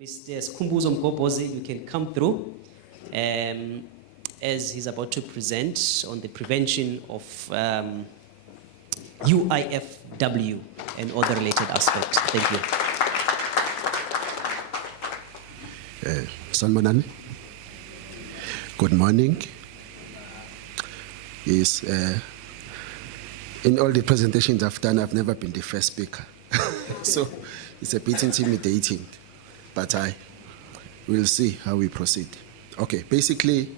Mr. Skhumbuzo Mgobhozi, you can come through as he's about to present on the prevention of UIFW and other related aspects. Thank you. Sanmonani, good morning. Yes, in all the presentations I've done, I've never been the first speaker. So it's a bit intimidating, but I will see how we proceed. Okay, basically,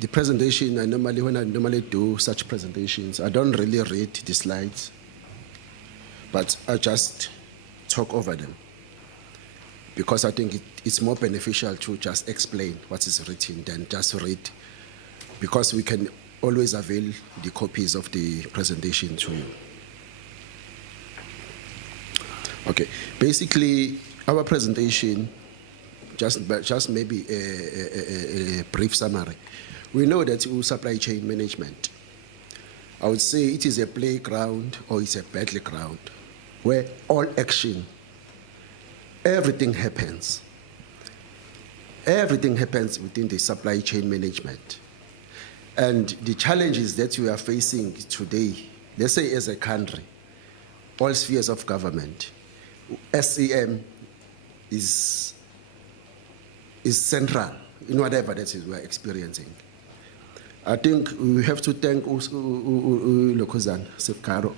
the presentation, when I normally do such presentations, I don't really read the slides, but I just talk over them, because I think it's more beneficial to just explain what is written than just read, because we can always avail the copies of the presentation to you. Okay, basically, our presentation, just maybe a brief summary. We know that supply chain management, I would say it is a playground or it's a battleground where all action, everything happens. Everything happens within the supply chain management. And the challenges that we are facing today, let's say as a country, all spheres of government, SCM is central in whatever that is we're experiencing. I think we have to thank Lokozan Sefkaro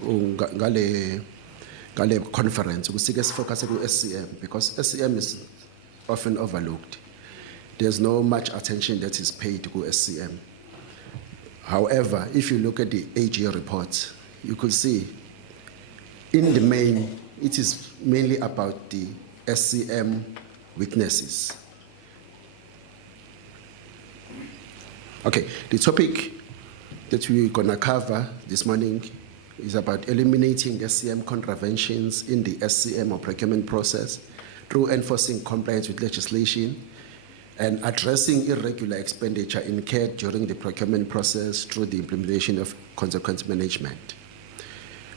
Gale conference, we focus on SCM, because SCM is often overlooked. There's no much attention that is paid to SCM. However, if you look at the AG report, you could see in the main, it is mainly about the SCM weaknesses. Okay, the topic that we're gonna cover this morning is about eliminating SCM contraventions in the SCM or procurement process through enforcing compliance with legislation and addressing irregular expenditure incurred during the procurement process through the implementation of consequence management.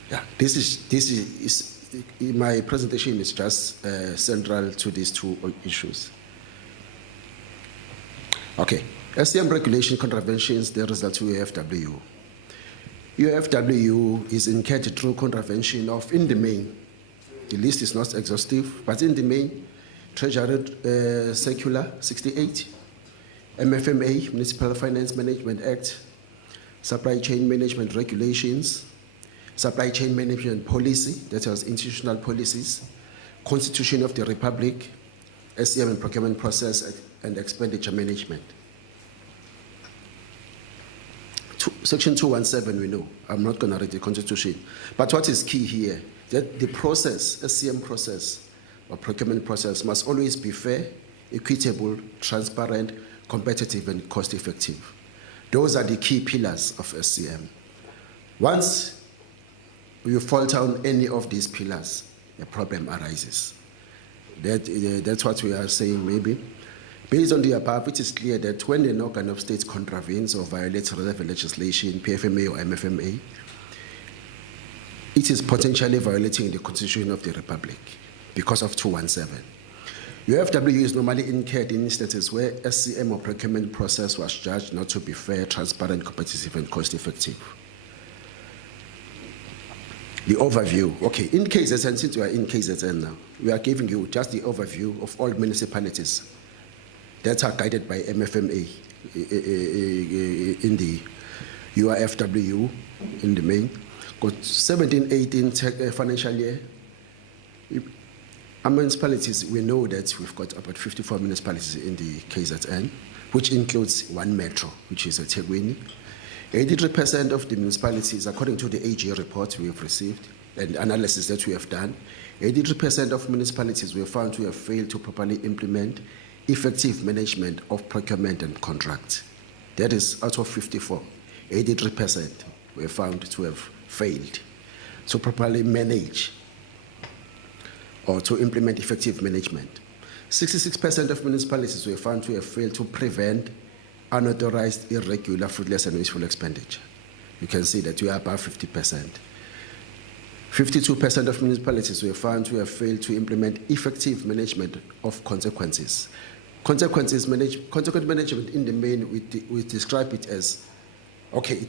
Yeah, this is my presentation is just central to these two issues. Okay, SCM regulation contraventions, the result to UIFW. UIFW is incurred through contravention of, in the main, the list is not exhaustive, but in the main, Treasury Circular 68, MFMA, Municipal Finance Management Act, Supply Chain Management Regulations, Supply Chain Management Policy, that was institutional policies, Constitution of the Republic, SCM and procurement process and expenditure management. Section 217 we know, I'm not going to read the Constitution, but what is key here, that the process, SCM process or procurement process must always be fair, equitable, transparent, competitive and cost effective. Those are the key pillars of SCM. Once you falter on any of these pillars, a problem arises. That's what we are saying maybe. Based on the above, it is clear that when an organ of state contravenes or violates relevant legislation, PFMA or MFMA, it is potentially violating the Constitution of the Republic because of 217. UIFW is normally incurred in instances where SCM or procurement process was judged not to be fair, transparent, competitive, and cost effective. The overview, okay, in KZN, since we are in KZN now, we are giving you just the overview of all municipalities that are guided by MFMA in the UIFW in the main. Got 17-18 financial year. Our municipalities, we know that we've got about 54 municipalities in the KZN, which includes one metro, which is eThekwini. 83% of the municipalities, according to the AG report we have received and analysis that we have done, 83% of municipalities were found to have failed to properly implement effective management of procurement and contracts. That is out of 54, 83% were found to have failed to properly manage or to implement effective management. 66% of municipalities were found to have failed to prevent unauthorized, irregular, fruitless, and wasteful expenditure. You can see that we are above 50%. 52% of municipalities were found to have failed to implement effective management of consequences. Consequence management in the main, we describe it as, okay,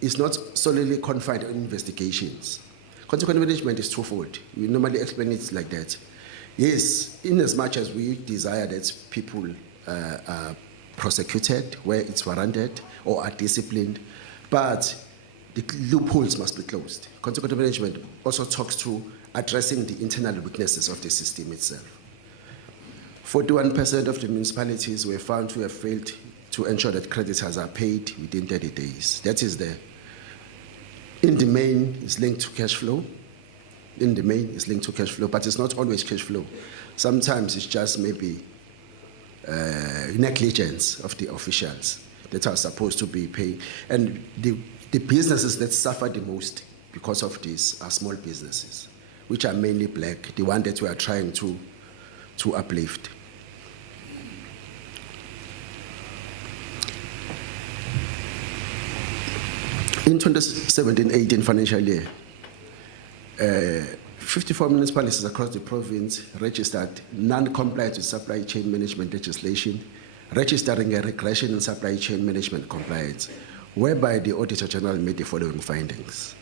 it's not solely confined on investigations. Consequence management is twofold. We normally explain it like that. Yes, in as much as we desire that people are prosecuted where it's warranted or are disciplined, but the loopholes must be closed. Consequence management also talks to addressing the internal weaknesses of the system itself. 41% of the municipalities were found to have failed to ensure that creditors are paid within 30 days. That is there. In the main, it's linked to cash flow. In the main, it's linked to cash flow, but it's not always cash flow. Sometimes it's just maybe negligence of the officials that are supposed to be paying. And the businesses that suffer the most because of this are small businesses, which are mainly black, the one that we are trying to uplift. In 2017-18 financial year, 54 municipalities across the province registered non-compliance with supply chain management legislation, registering a regression in supply chain management compliance, whereby the Auditor General made the following findings.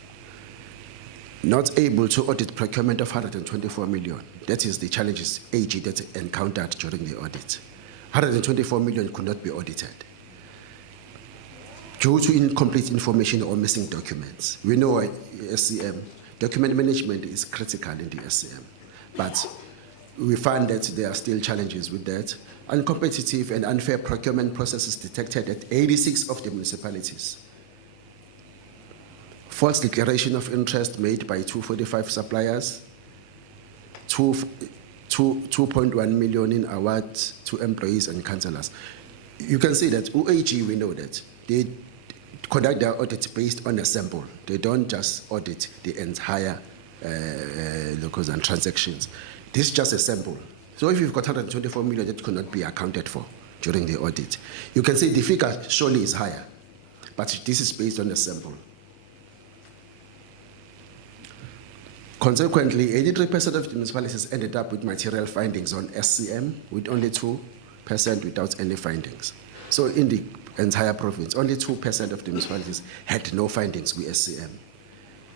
Not able to audit procurement of 124 million. That is the challenges AG that encountered during the audit. 124 million could not be audited due to incomplete information or missing documents. We know SCM, document management is critical in the SCM, but we find that there are still challenges with that. Uncompetitive and unfair procurement processes detected at 86 of the municipalities. False declaration of interest made by 245 suppliers, 2.1 million in awards to employees and councillors. You can see that UAG, we know that they conduct their audit based on a sample. They don't just audit the entire locals and transactions. This is just a sample. So if you've got 124 million that could not be accounted for during the audit, you can see the figure surely is higher, but this is based on a sample. Consequently, 83% of the municipalities ended up with material findings on SCM, with only 2% without any findings. So in the entire province, only 2% of the municipalities had no findings with SCM.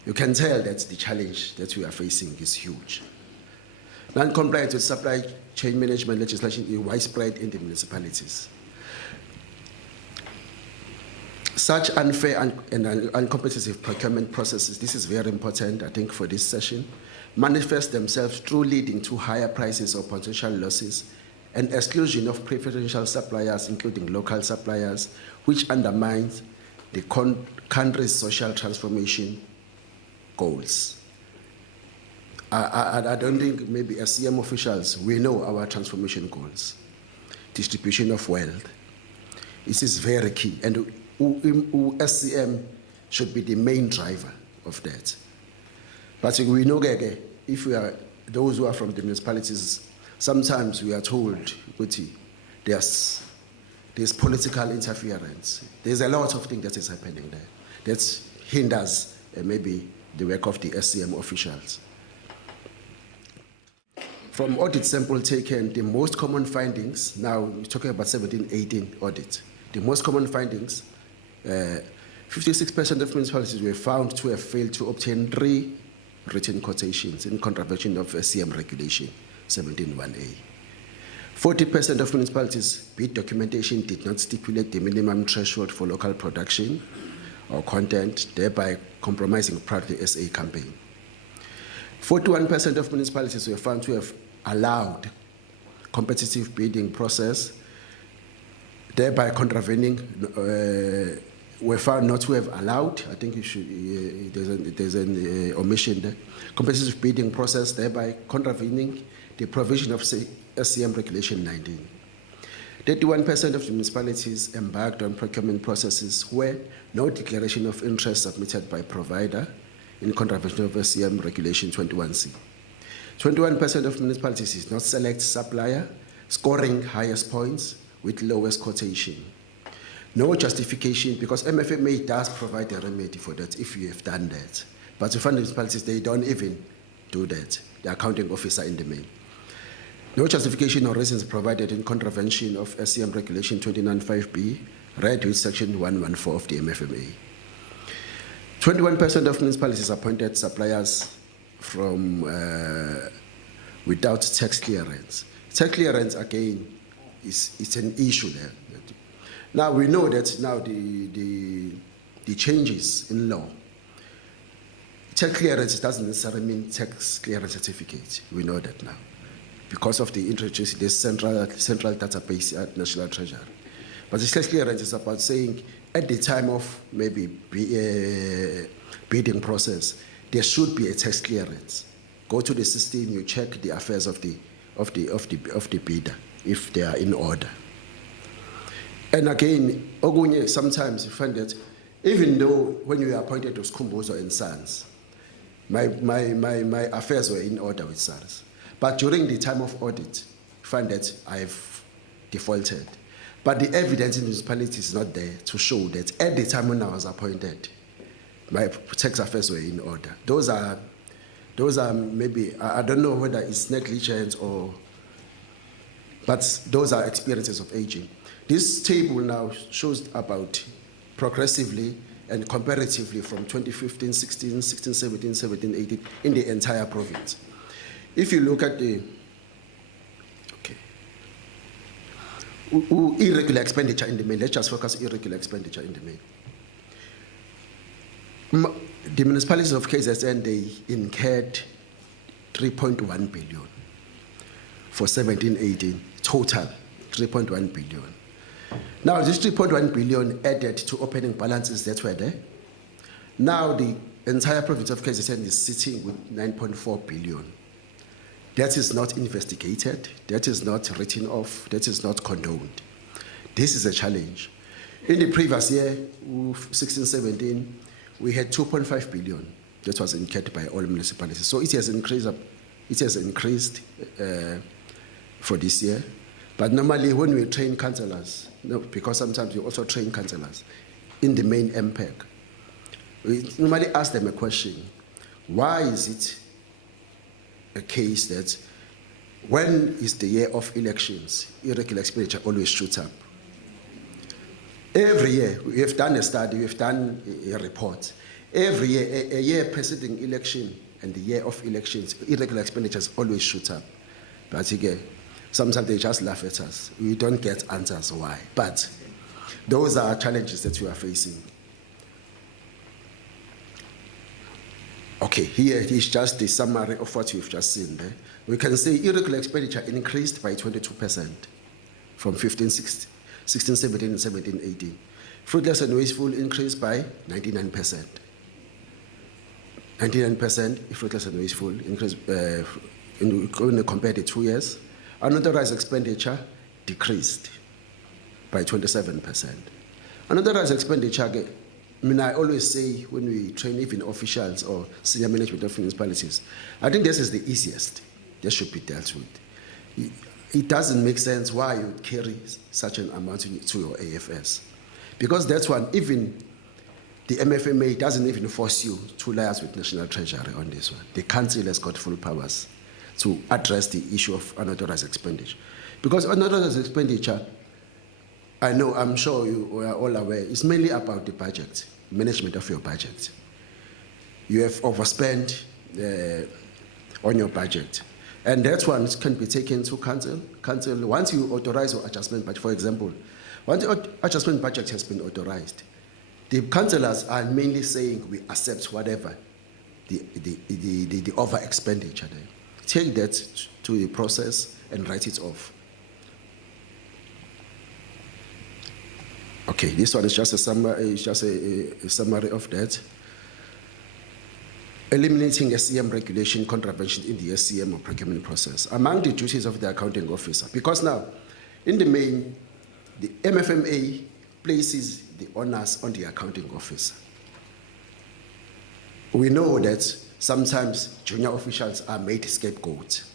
You can tell that the challenge that we are facing is huge. Non-compliance with supply chain management legislation is widespread in the municipalities. Such unfair and uncompetitive procurement processes, this is very important, I think, for this session, manifest themselves through leading to higher prices or potential losses and exclusion of preferential suppliers, including local suppliers, which undermines the country's social transformation goals. I don't think maybe as SCM officials, we know our transformation goals. Distribution of wealth. This is very key. And SCM should be the main driver of that. But we know, if we are those who are from the municipalities, sometimes we are told, there's political interference. There's a lot of things that is happening there that hinders maybe the work of the SCM officials. From audit sample taken, the most common findings, now we're talking about 17-18 audit, the most common findings, 56% of municipalities were found to have failed to obtain 3 written quotations in contravention of SCM regulation 17.1a. 40% of municipalities' bid documentation did not stipulate the minimum threshold for local production or content, thereby compromising Proud the SA campaign. 41% of municipalities were found to have allowed competitive bidding process, thereby contravening, were found not to have allowed, I think you should, there's an omission there, competitive bidding process, thereby contravening the provision of SCM Regulation 19. 31% of the municipalities embarked on procurement processes where no declaration of interest submitted by provider in contravention of SCM Regulation 21C. 21% of municipalities did not select supplier, scoring highest points with lowest quotation. No justification, because MFMA does provide a remedy for that if you have done that. But we find municipalities, they don't even do that, the accounting officer in the main. No justification or reasons provided in contravention of SCM Regulation 29.5b, read with Section 114 of the MFMA. 21% of municipalities appointed suppliers from without tax clearance. Tax clearance, again, is an issue there. Now, we know that now the changes in law, tax clearance doesn't necessarily mean tax clearance certificate. We know that now, because of the introducing this central database at National Treasury. But the tax clearance is about saying at the time of maybe bidding process, there should be a tax clearance. Go to the system, you check the affairs of the bidder if they are in order. And again, sometimes you find that even though when you are appointed to Skhumbuzo and Sons, my affairs were in order with SARS. But during the time of audit, you find that I've defaulted. But the evidence in the municipality is not there to show that at the time when I was appointed, my tax affairs were in order. Those are maybe, I don't know whether it's negligence or, but those are experiences of aging. This table now shows about progressively and comparatively from 2015, 16, 16, 17, 17, 18 in the entire province. If you look at the, irregular expenditure in the main, let's just focus on irregular expenditure in the main. The municipalities of KZN, they incurred 3.1 billion for 17-18, total 3.1 billion. Now, this 3.1 billion added to opening balances that were there. Now, the entire province of KZN is sitting with 9.4 billion. That is not investigated, that is not written off, that is not condoned. This is a challenge. In the previous year, 16-17, we had 2.5 billion that was incurred by all municipalities. So it has increased for this year. But normally when we train councillors, because sometimes we also train councillors in the main MPEG, we normally ask them a question: why is it a case that when is the year of elections, irregular expenditure always shoots up? Every year, we have done a study, we have done a report. Every year, a year preceding election and the year of elections, irregular expenditures always shoot up. But again, sometimes they just laugh at us. We don't get answers why. But those are challenges that we are facing. Okay, here is just the summary of what we've just seen there. We can say irregular expenditure increased by 22% from 16, 17, and 17, 18. Fruitless and wasteful increased by 99%. 99% fruitless and wasteful increased when compared to 2 years. Unauthorized expenditure decreased by 27%. Unauthorized expenditure, I always say when we train even officials or senior management of municipalities, I think this is the easiest. This should be dealt with. It doesn't make sense why you carry such an amount to your AFS. Because that's one, even the MFMA doesn't even force you to liaise with National Treasury on this one. The council has got full powers to address the issue of unauthorized expenditure. Because unauthorized expenditure, I'm sure you are all aware, it's mainly about the budget, management of your budget. You have overspent on your budget. And that one can be taken to council. Council, once you authorize your adjustment budget, for example, once the adjustment budget has been authorized, the councillors are mainly saying we accept whatever the over expenditure there. Take that to the process and write it off. Okay, this one is just a summary, a summary of that. Eliminating SCM regulation contravention in the SCM or procurement process. Among the duties of the accounting officer, because now, in the main, the MFMA places the onus on the accounting officer. We know that sometimes junior officials are made scapegoats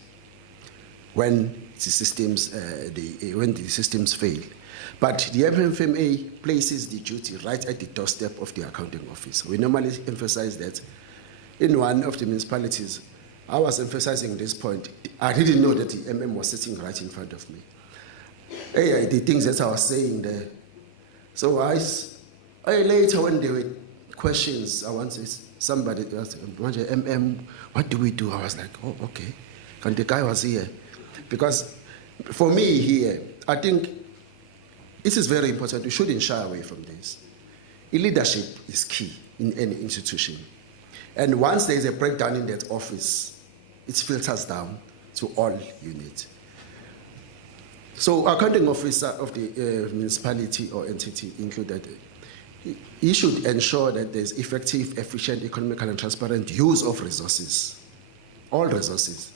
when the systems fail. But the MFMA places the duty right at the doorstep of the accounting officer. We normally emphasize that in one of the municipalities, I was emphasizing this point. I didn't know that the MM was sitting right in front of me. Hey, the things that I was saying there. So later when there were questions, I wanted somebody asked, MM, what do we do? I was like, oh, okay. And the guy was here. Because for me here, I think it is very important. We shouldn't shy away from this. Leadership is key in any institution. And once there is a breakdown in that office, it filters down to all units. So accounting officer of the municipality or entity included, he should ensure that there's effective, efficient, economical and transparent use of resources, all resources.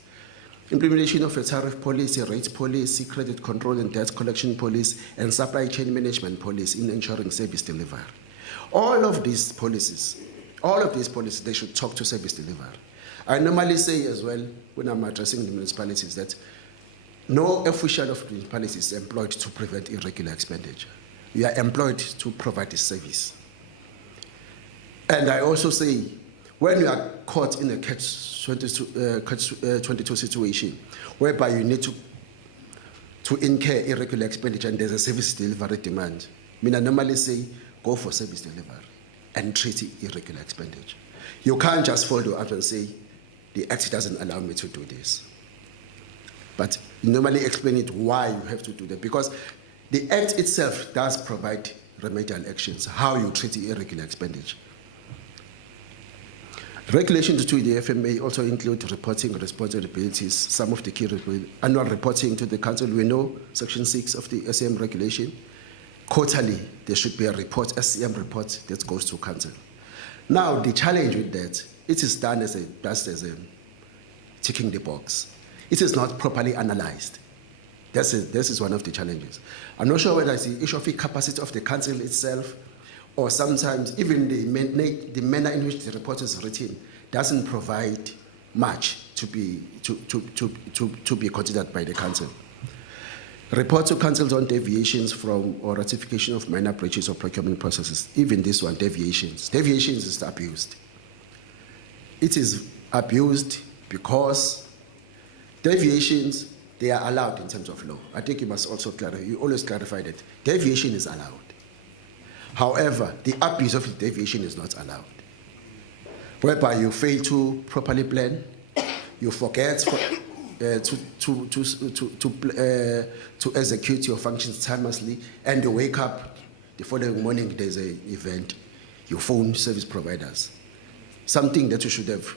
Implementation of a tariff policy, rate policy, credit control and debt collection policy, and supply chain management policy in ensuring service delivery. All of these policies, they should talk to service delivery. I normally say as well, when I'm addressing the municipalities, that no official of the municipality is employed to prevent irregular expenditure. You are employed to provide a service. And I also say, when you are caught in a catch-22 situation, whereby you need to incur irregular expenditure and there's a service delivery demand, I normally say, go for service delivery and treat irregular expenditure. You can't just fold up and say, the Act doesn't allow me to do this. But normally explain it why you have to do that, because the Act itself does provide remedial actions, how you treat the irregular expenditure. Regulations to the FMA also include reporting responsibilities, some of the key annual reporting to the council. We know Section 6 of the SCM regulation. Quarterly, there should be a report, SCM report, that goes to council. Now, the challenge with that, it is done as a ticking the box. It is not properly analyzed. This is one of the challenges. I'm not sure whether it's the issue of the capacity of the council itself, or sometimes even the manner in which the report is written doesn't provide much to be considered by the council. Report to councils on deviations from or ratification of minor breaches of procurement processes. Even this one, deviations. Deviations is abused. It is abused because deviations, they are allowed in terms of law. I think you must also clarify, you always clarify that deviation is allowed. However, the abuse of the deviation is not allowed. Whereby you fail to properly plan, you forget to execute your functions timelessly, and you wake up the following morning, there's an event, you phone service providers. Something that you should have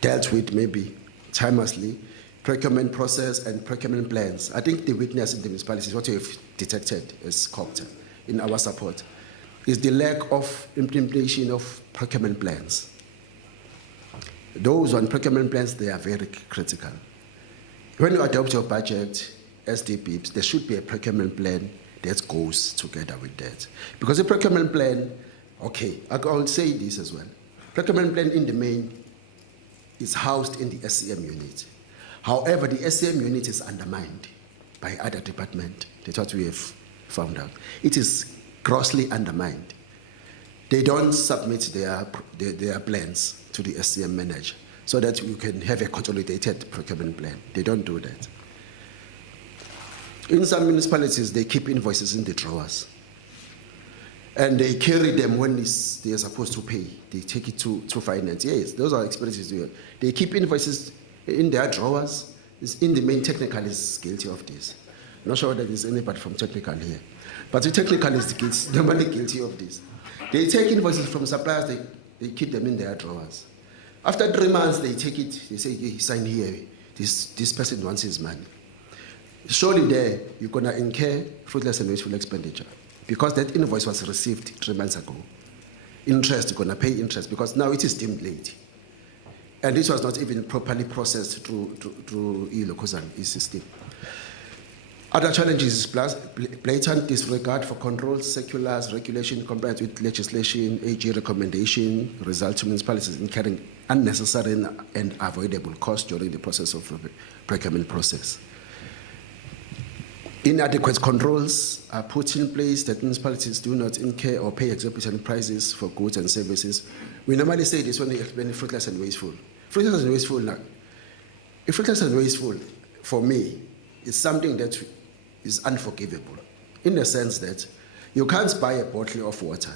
dealt with maybe timelessly. Procurement process and procurement plans. I think the weakness in the municipalities, what we have detected as COPTA in our support, is the lack of implementation of procurement plans. Those on procurement plans, they are very critical. When you adopt your budget, SDPs, there should be a procurement plan that goes together with that. Because a procurement plan, okay, I'll say this as well. Procurement plan in the main is housed in the SCM unit. However, the SCM unit is undermined by other departments. That's what we have found out. It is grossly undermined. They don't submit their plans to the SCM manager so that you can have a consolidated procurement plan. They don't do that. In some municipalities, they keep invoices in the drawers. And they carry them when they are supposed to pay. They take it to finance. Yes, those are experiences. They keep invoices in their drawers. In the main, technical is guilty of this. I'm not sure whether there's anybody from technical here. But the technical is normally guilty of this. They take invoices from suppliers, they keep them in their drawers. After 3 months, they take it, they say, hey, sign here, this person wants his money. Surely there, you're going to incur fruitless and wasteful expenditure because that invoice was received 3 months ago. Interest, you're going to pay interest because now it is deemed late. And this was not even properly processed through e-locusing system. Other challenges is blatant disregard for controls, circulars, regulation compared with legislation, AG recommendation, result to municipalities incurring unnecessary and avoidable costs during the process of procurement process. Inadequate controls are put in place that municipalities do not incur or pay exorbitant prices for goods and services. We normally say this when we explain fruitless and wasteful. Fruitless and wasteful, now, fruitless and wasteful, for me, is something that is unforgivable, in the sense that you can't buy a bottle of water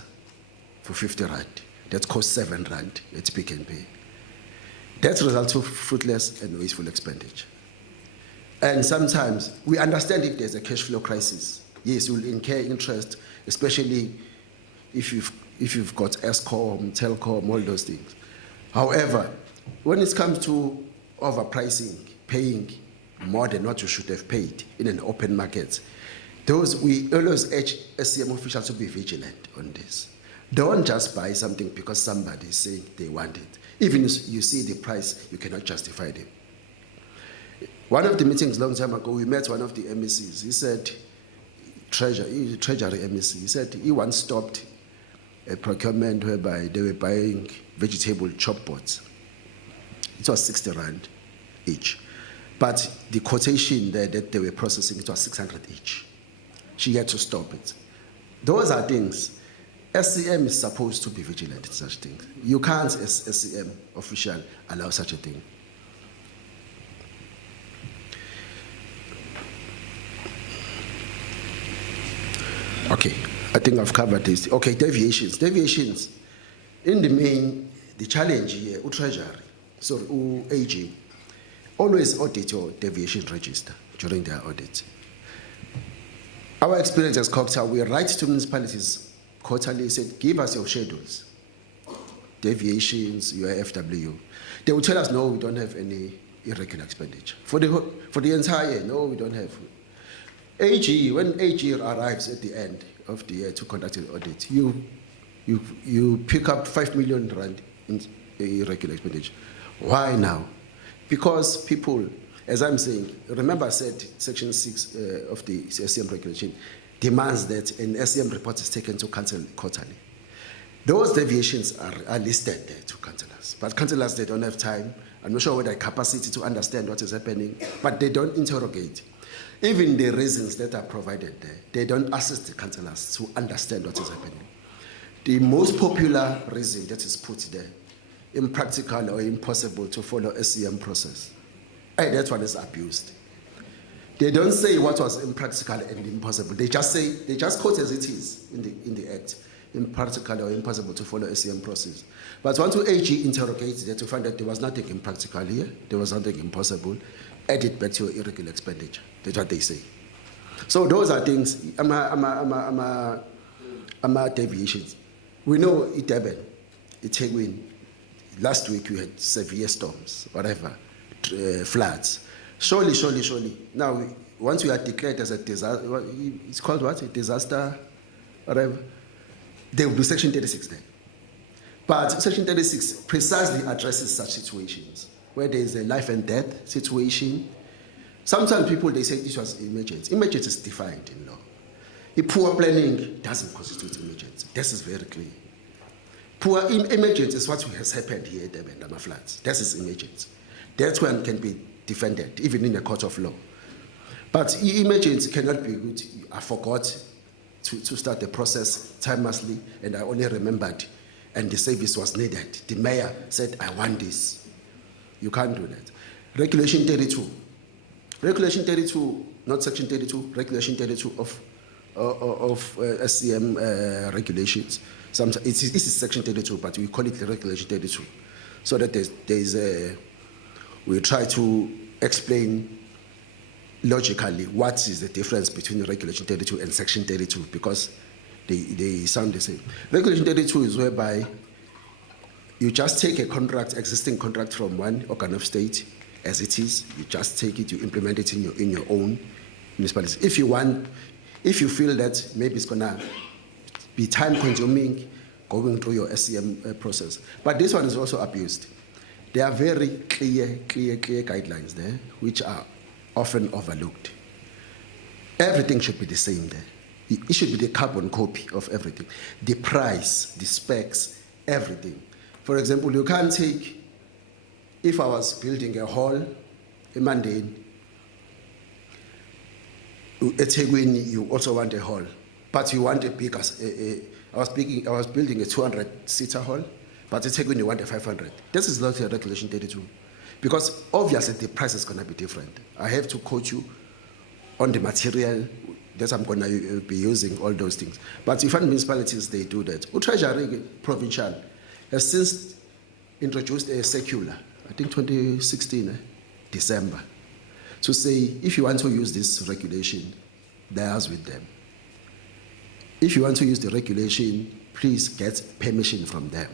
for 50 rand that costs 7 rand at Pick and Pay. That results in fruitless and wasteful expenditure. And sometimes we understand if there's a cash flow crisis. Yes, you'll incur interest, especially if you've got SCOM, Telcom, all those things. However, when it comes to overpricing, paying more than what you should have paid in an open market, we always urge SCM officials to be vigilant on this. Don't just buy something because somebody is saying they want it. Even if you see the price, you cannot justify them. One of the meetings long time ago, we met one of the MECs. He said, Treasury MEC, he said he once stopped a procurement whereby they were buying vegetable chop boards. It was 60 rand each. But the quotation there that they were processing, it was 600 each. She had to stop it. Those are things. SCM is supposed to be vigilant in such things. You can't, as SCM official, allow such a thing. Okay, I think I've covered this. Okay, deviations. Deviations. In the main, the challenge here, Treasury, AG, always audit your deviation register during their audit. Our experience as COCTA, we write to municipalities quarterly, said, give us your schedules, deviations, your FW. They will tell us, no, we don't have any irregular expenditure. For the entire year, no, we don't have. AG, when AG arrives at the end of the year to conduct an audit, you pick up 5 million rand in irregular expenditure. Why now? Because people, as I'm saying, remember I said Section 6 of the SCM regulation demands that an SCM report is taken to council quarterly. Those deviations are listed there to councillors, but councillors, they don't have time. I'm not sure whether capacity to understand what is happening, but they don't interrogate. Even the reasons that are provided there, they don't assist the councillors to understand what is happening. The most popular reason that is put there, impractical or impossible to follow SCM process, that one is abused. They don't say what was impractical and impossible. They just quote as it is in the act, impractical or impossible to follow SCM process. But once AG interrogates that to find that there was nothing impractical here, there was nothing impossible, add it back to your irregular expenditure. That's what they say. So those are things, deviations. We know it happened. Last week we had severe storms, whatever, floods. Surely. Now, once we are declared as a disaster, it's called what? A disaster, whatever. There will be Section 36 there. But Section 36 precisely addresses such situations where there is a life and death situation. Sometimes people, they say this was emergency. Emergency is defined in law. Poor planning doesn't constitute emergency. This is very clear. Poor emergency is what has happened here at the Ndama floods. This is emergency. That one can be defended, even in a court of law. But emergency cannot be good. I forgot to start the process timelessly, and I only remembered, and the service was needed. The mayor said, I want this. You can't do that. Regulation 32. Regulation 32, not Section 32, Regulation 32 of SCM regulations. It is Section 32, but we call it the Regulation 32. So that we try to explain logically what is the difference between Regulation 32 and Section 32, because they sound the same. Regulation 32 is whereby you just take a contract, existing contract from one organ of state as it is, you just take it, you implement it in your own municipalities. If you feel that maybe it's gonna be time consuming going through your SCM process. But this one is also abused. There are very clear guidelines there, which are often overlooked. Everything should be the same there. It should be the carbon copy of everything. The price, the specs, everything. For example, you can't take, if I was building a hall in Mandane, eThekwini, you also want a hall, but you want a bigger. I was building a 200-seater hall, but eThekwini you want a 500. This is not a regulation 32, because obviously the price is going to be different. I have to quote you on the material that I'm going to be using, all those things. But if municipalities, they do that. Treasury Provincial has since introduced a circular, I think 2016, December, to say if you want to use this regulation, liaise with them. If you want to use the regulation, please get permission from them.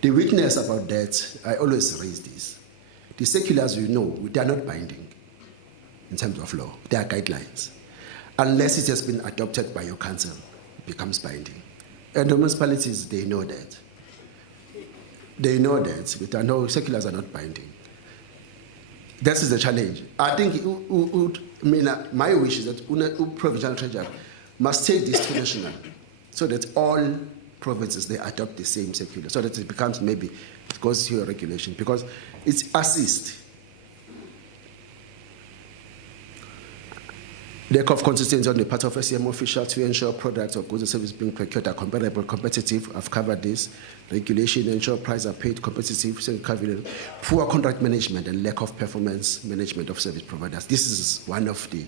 The weakness about that, I always raise this. The circulars, you know, they are not binding in terms of law. They are guidelines. Unless it has been adopted by your council, it becomes binding. And the municipalities, they know that. They know that, but I know circulars are not binding. That is the challenge. I think my wish is that provincial treasurer must take this to national, so that all provinces, they adopt the same circular, so that it becomes, maybe it goes to a regulation, because it's assist. Lack of consistency on the part of SCM officials to ensure products or goods and services being procured are comparable, competitive. I've covered this. Regulation, ensure prices are paid competitive, poor contract management and lack of performance management of service providers. This is one of the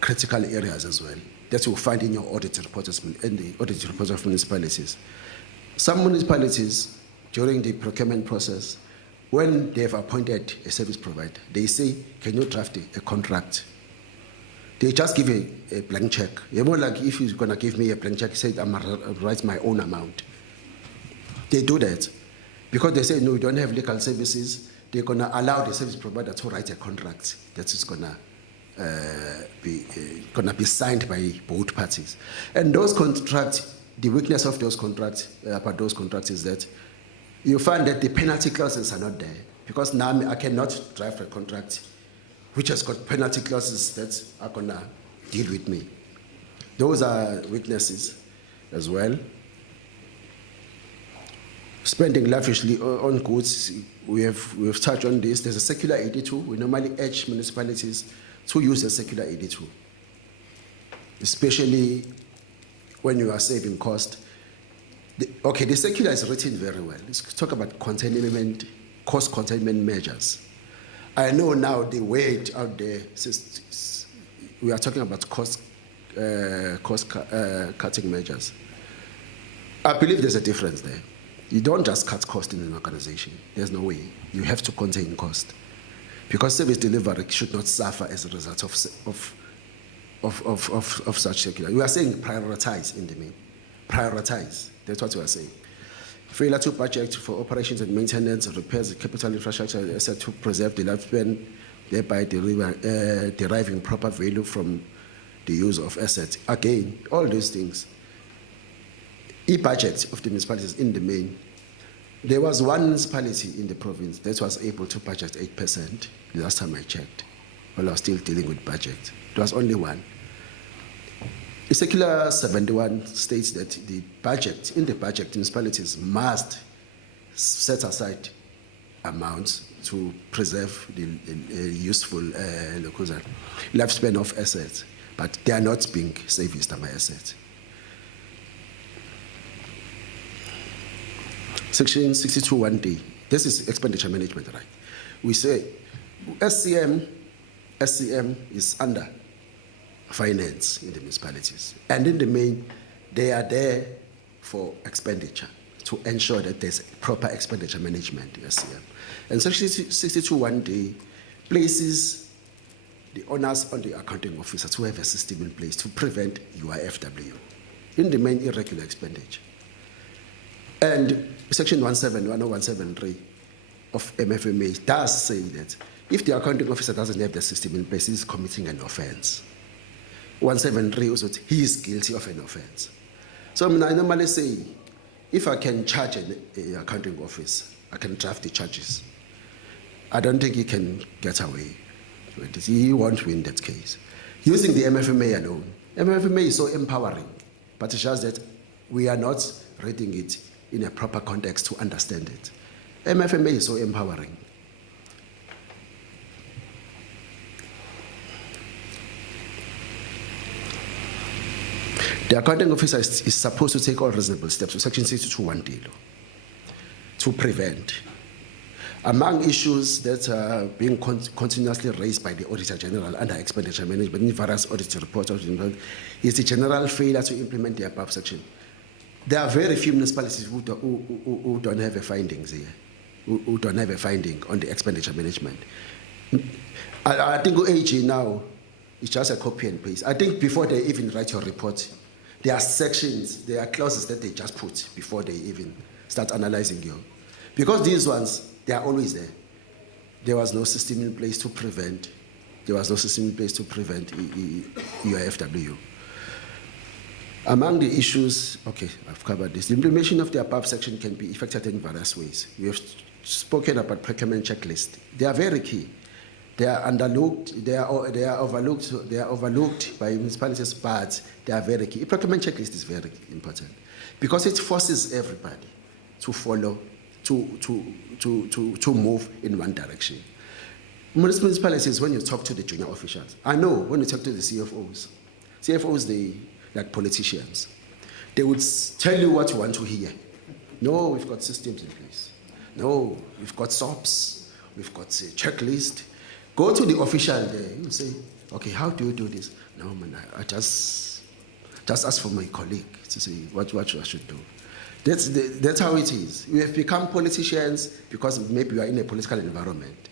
critical areas as well that you'll find in your audit reports and the audit reports of municipalities. Some municipalities, during the procurement process, when they've appointed a service provider, they say, can you draft a contract? They just give a blank check. Like if you're going to give me a blank check, say, I'm going to write my own amount. They do that because they say, no, we don't have legal services. They're going to allow the service provider to write a contract that is going to be signed by both parties. And those contracts, the weakness of those contracts, about those contracts is that you find that the penalty clauses are not there, because now I cannot draft a contract which has got penalty clauses that are going to deal with me. Those are weaknesses as well. Spending lavishly on goods, we've touched on this. There's a circular 82. We normally urge municipalities to use a circular 82, especially when you are saving cost. The circular is written very well. Let's talk about containment, cost containment measures. I know now the weight out there, we are talking about cost cutting measures. I believe there's a difference there. You don't just cut cost in an organization. There's no way. You have to contain cost, because service delivery should not suffer as a result of such circular. We are saying prioritize in the main. Prioritize. That's what we are saying. Failure to budget for operations and maintenance, repairs, capital infrastructure asset to preserve the lifespan, thereby deriving proper value from the use of assets. Again, all these things. E-budget of the municipalities in the main. There was one municipality in the province that was able to budget 8% the last time I checked, while I was still dealing with budget. There was only one. The Circular 71 states that the budget, municipalities must set aside amounts to preserve the useful lifespan of assets, but they are not being serviced by assets. Section 62(1)D. This is expenditure management, right? We say SCM is under finance in the municipalities. And in the main, they are there for expenditure, to ensure that there's proper expenditure management in SCM. And Section 62(1)D places the onus on the accounting officer to have a system in place to prevent UIFW, in the main irregular expenditure. And Section 1710173 of MFMA does say that if the accounting officer doesn't have the system in place, he's committing an offense. 173 also, he is guilty of an offense. So I normally say, if I can charge an accounting office, I can draft the charges. I don't think he can get away with it. He won't win that case. Using the MFMA alone, MFMA is so empowering, but it's just that we are not reading it in a proper context to understand it. MFMA is so empowering. The accounting officer is supposed to take all reasonable steps to Section 62.1 to prevent. Among issues that are being continuously raised by the Auditor General under expenditure management in various audit reports is the general failure to implement the above section. There are very few municipalities who don't have a findings here, who don't have a finding on the expenditure management. I think AG now is just a copy and paste. I think before they even write your report, there are sections, there are clauses that they just put before they even start analyzing you. Because these ones, they are always there. There was no system in place to prevent. There was no system in place to prevent your FW. Among the issues, okay, I've covered this. The implementation of the above section can be effected in various ways. We have spoken about procurement checklist. They are very key. They are underlooked, they are overlooked by municipalities, but they are very key. A procurement checklist is very important because it forces everybody to follow, to move in one direction. Municipalities, when you talk to the junior officials, I know when you talk to the CFOs, they like politicians. They would tell you what you want to hear. No, we've got systems in place. No, we've got SOPs. We've got a checklist. Go to the official there. You say, okay, how do you do this? No, man, I just ask for my colleague to say what I should do. That's how it is. We have become politicians because maybe we are in a political environment.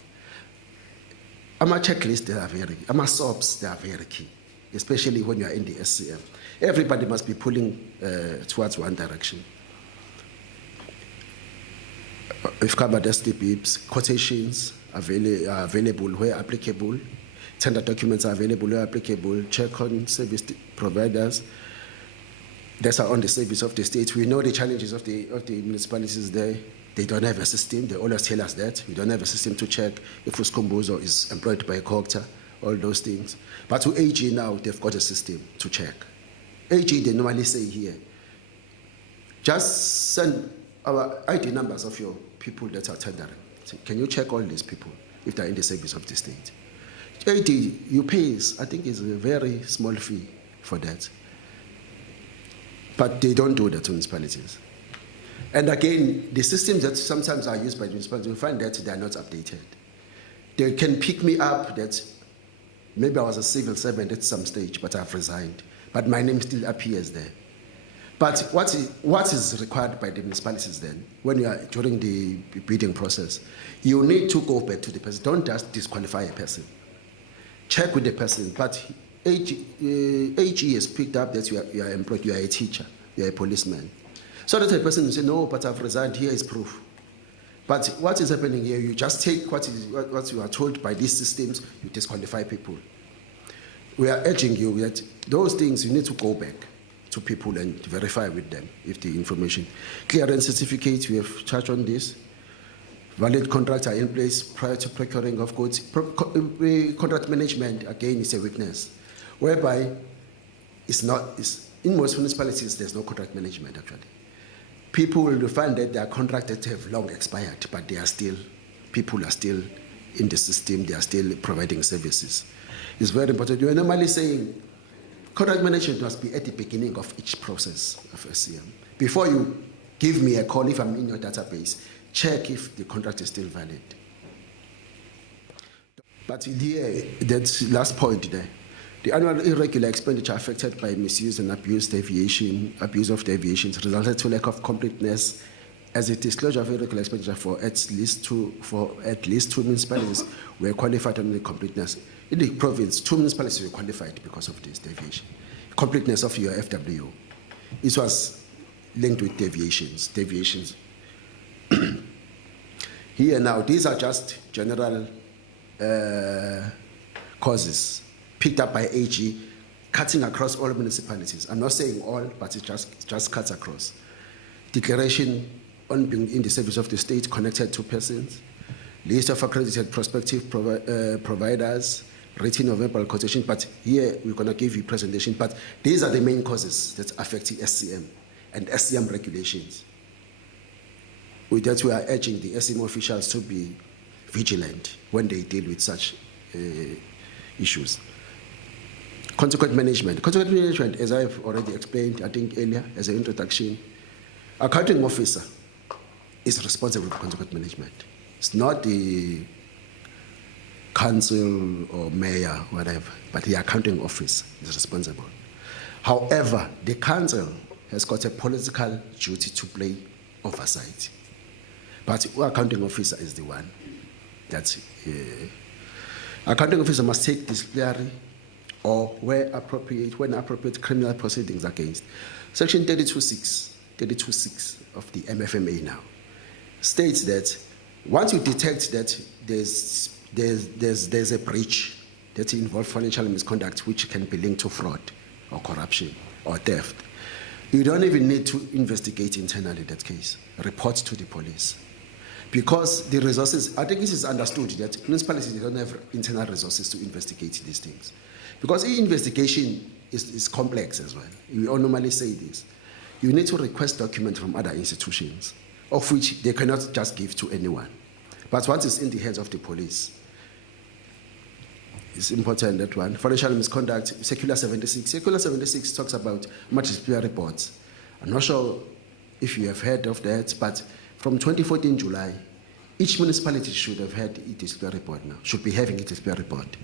I'm a checklist, they are very key. I'm a SOPs, they are very key, especially when you are in the SCM. Everybody must be pulling towards one direction. We've covered STPs, quotations are available where applicable, tender documents are available where applicable, check on service providers. That's on the service of the state. We know the challenges of the municipalities there. They don't have a system. They always tell us that. We don't have a system to check if Skhumbuzo is employed by a cooperative, all those things. But to AG now, they've got a system to check. AG, they normally say here, just send our ID numbers of your people that are tendering. Can you check all these people if they're in the service of the state? AD, you pay, I think it's a very small fee for that. But they don't do that to municipalities. And again, the systems that sometimes are used by municipalities, we find that they are not updated. They can pick me up that maybe I was a civil servant at some stage, but I've resigned. But my name still appears there. But what is required by the municipalities then, when you are during the bidding process, you need to go back to the person. Don't just disqualify a person. Check with the person. But AG has picked up that you are employed, you are a teacher, you are a policeman. So that a person will say, no, but I've resigned, here is proof. But what is happening here, you just take what you are told by these systems, you disqualify people. We are urging you that those things, you need to go back to people and verify with them if the information. Clearance certificates, we have touched on this. Valid contracts are in place prior to procuring of goods. Contract management, again, is a weakness, whereby in most municipalities, there's no contract management, actually. People will find that their contracts that have long expired, but people are still in the system, they are still providing services. It's very important. You are normally saying contract management must be at the beginning of each process of SCM. Before you give me a call, if I'm in your database, check if the contract is still valid. But here, that last point there, the annual irregular expenditure affected by misuse and abuse of deviations resulted to lack of completeness as a disclosure of irregular expenditure for at least two municipalities were qualified on the completeness. In the province, 2 municipalities were qualified because of this deviation. Completeness of your FW. It was linked with deviations. Here now, these are just general causes picked up by AG, cutting across all municipalities. I'm not saying all, but it just cuts across. Declaration on being in the service of the state connected to persons, list of accredited prospective providers, written or verbal quotation, but here we're going to give you presentation, but these are the main causes that affect the SCM and SCM regulations. With that, we are urging the SCM officials to be vigilant when they deal with such issues. Consequent management. Consequent management, as I've already explained, I think earlier, as an introduction, accounting officer is responsible for consequent management. It's not the council or mayor, whatever, but the accounting office is responsible. However, the council has got a political duty to play oversight. But the accounting officer is the one that accounting officer must take disciplinary or when appropriate criminal proceedings against. Section 32.6 of the MFMA now states that once you detect that there's a breach that involves financial misconduct which can be linked to fraud or corruption or theft, you don't even need to investigate internally that case. Report to the police. Because the resources, I think this is understood that municipalities don't have internal resources to investigate these things. Because the investigation is complex as well. We all normally say this. You need to request documents from other institutions, of which they cannot just give to anyone. But once it's in the hands of the police, it's important, that one. Financial misconduct, Circular 76. Circular 76 talks about multi-disciplinary boards. I'm not sure if you have heard of that, but from 2014 July, each municipality should have had a disciplinary board now, should be having a disciplinary board.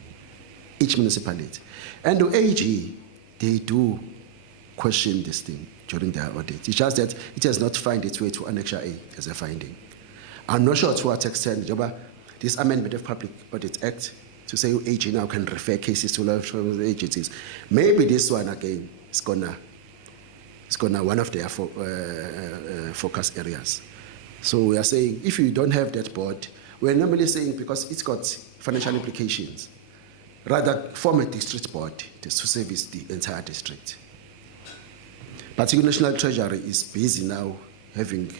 Each municipality. And the AG, they do question this thing during their audit. It's just that it has not found its way to Annexure A as a finding. I'm not sure to what extent this amendment of Public Audit Act to say AG now can refer cases to law enforcement agencies. Maybe this one again is gonna one of their focus areas. So we are saying if you don't have that board, we're normally saying because it's got financial implications, rather form a district board to service the entire district. But the National Treasury is busy now having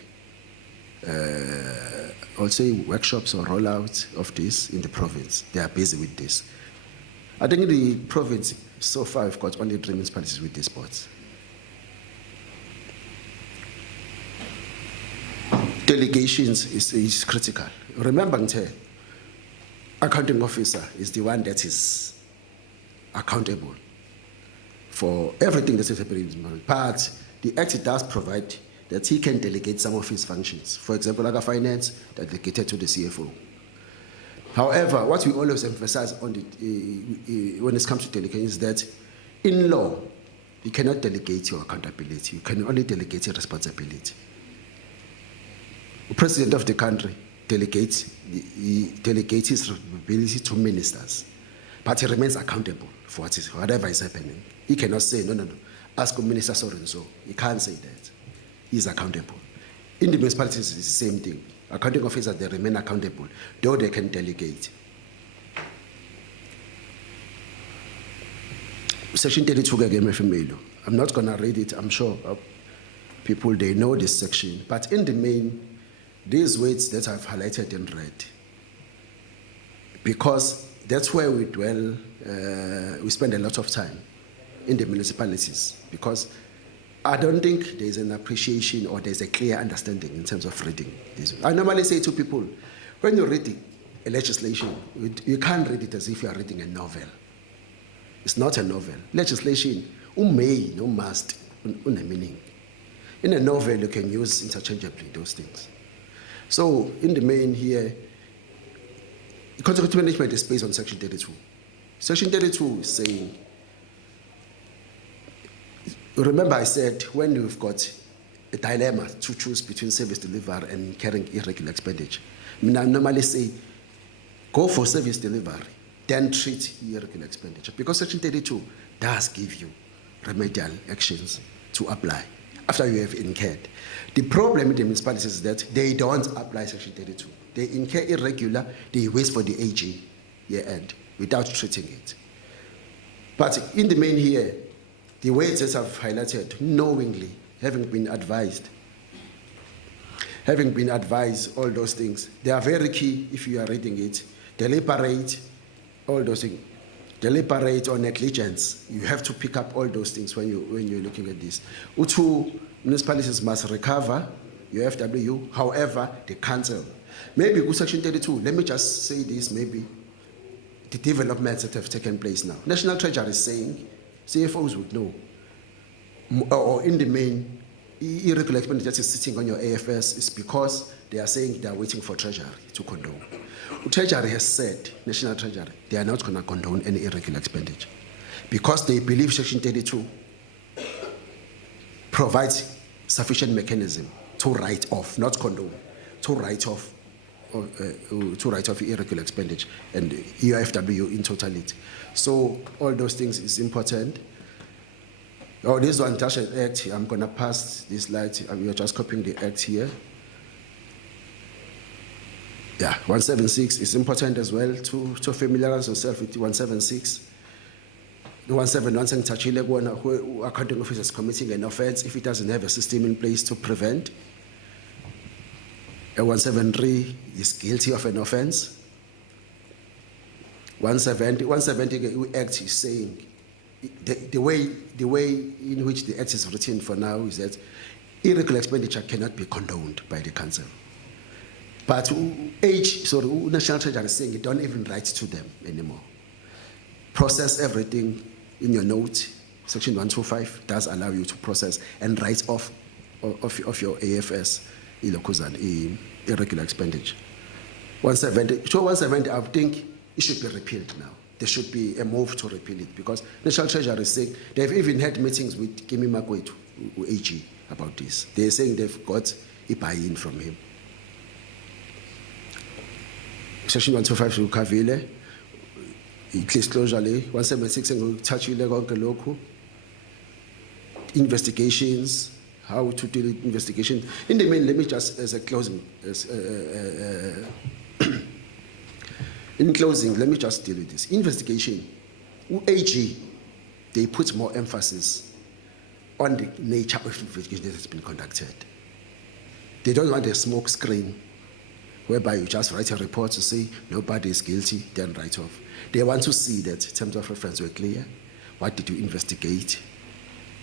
I'll say workshops or rollouts of this in the province. They are busy with this. I think in the province, so far, we've got only 3 municipalities with these boards. Delegations is critical. Remember, accounting officer is the one that is accountable for everything that is happening. But the Act does provide that he can delegate some of his functions. For example, like a finance, delegated to the CFO. However, what we always emphasize on when it comes to delegation is that in law, you cannot delegate your accountability. You can only delegate your responsibility. The president of the country delegates his responsibility to ministers, but he remains accountable for whatever is happening. He cannot say, no, ask Minister so and so. He can't say that. He's accountable. In the municipalities, it's the same thing. Accounting officers, they remain accountable, though they can delegate. Section 32 again, I'm not going to read it. I'm sure people, they know this section. But in the main, these words that I've highlighted in red, because that's where we dwell, we spend a lot of time in the municipalities, because I don't think there's an appreciation or there's a clear understanding in terms of reading this. I normally say to people, when you're reading a legislation, you can't read it as if you are reading a novel. It's not a novel. Legislation, may, no must, a meaning. In a novel, you can use interchangeably those things. So, in the main here, consequent management is based on Section 32. Section 32 is saying, remember I said when you've got a dilemma to choose between service delivery and carrying irregular expenditure, I normally say, go for service delivery, then treat irregular expenditure. Because Section 32 does give you remedial actions to apply after you have incurred. The problem with the municipalities is that they don't apply Section 32. They incur irregular, they wait for the AG year end without treating it. But in the main here, the ways that I've highlighted, knowingly, having been advised, all those things, they are very key if you are reading it. Deliberate, all those things. Deliberate or negligence, you have to pick up all those things when you're looking at this. Utu municipalities must recover your FWU, however, they cancel. Maybe with Section 32, let me just say this, maybe the developments that have taken place now. National Treasury is saying CFOs would know. Or in the main, irregular expenditure that is sitting on your AFS is because they are saying they are waiting for Treasury to condone. Treasury has said, National Treasury, they are not going to condone any irregular expenditure because they believe Section 32 provides sufficient mechanism to write off, not condone, to write off irregular expenditure and EFW in totality. So all those things is important. Oh, this one, Tasha Act, I'm going to pass this slide. We are just copying the Act here. Yeah, 176 is important as well to familiarize yourself with 176. The 171 saying who accounting officer is committing an offense if it doesn't have a system in place to prevent. 173 is guilty of an offense. 170 Act is saying the way in which the Act is written for now is that irregular expenditure cannot be condoned by the council. But National Treasury is saying you don't even write to them anymore. Process everything in your note. Section 125 does allow you to process and write off of your AFS irregular expenditure. 170. So 170, I think it should be repealed now. There should be a move to repeal it because National Treasury is saying they've even had meetings with Kimi Makwetu, AG, about this. They're saying they've got a buy-in from him. Section 125 ukavile, case closure le 176 ngokuthathile konke lokhu. Investigations, how to deal with investigation. In the main, let me just as a closing in closing, let me just deal with this. Investigation, AG, they put more emphasis on the nature of investigation that has been conducted. They don't want a smoke screen whereby you just write a report to say nobody is guilty, then write off. They want to see that terms of reference were clear. What did you investigate?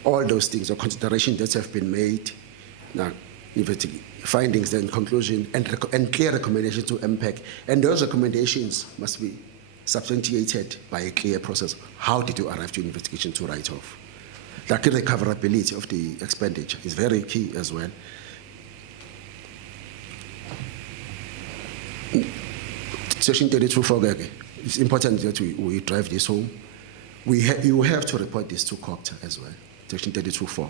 All those things or considerations that have been made. Now, findings and conclusion and clear recommendations to MPEC. And those recommendations must be substantiated by a clear process. How did you arrive to investigation to write off? The recoverability of the expenditure is very key as well. Section 32.4, it's important that we drive this home. You have to report this to COGTA as well, Section 32.4.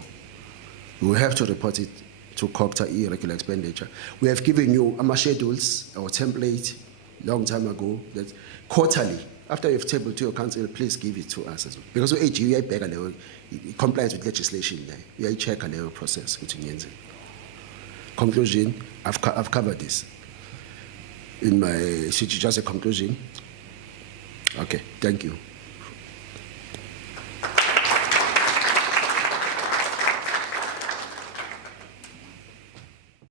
You will have to report it to COGTA irregular expenditure. We have given you schedules, our template, long time ago, that quarterly, after you've tabled to your council, please give it to us as well. Because AG, it complies with legislation, we check a level process. Conclusion, I've covered this. In my, just a conclusion. Okay, thank you.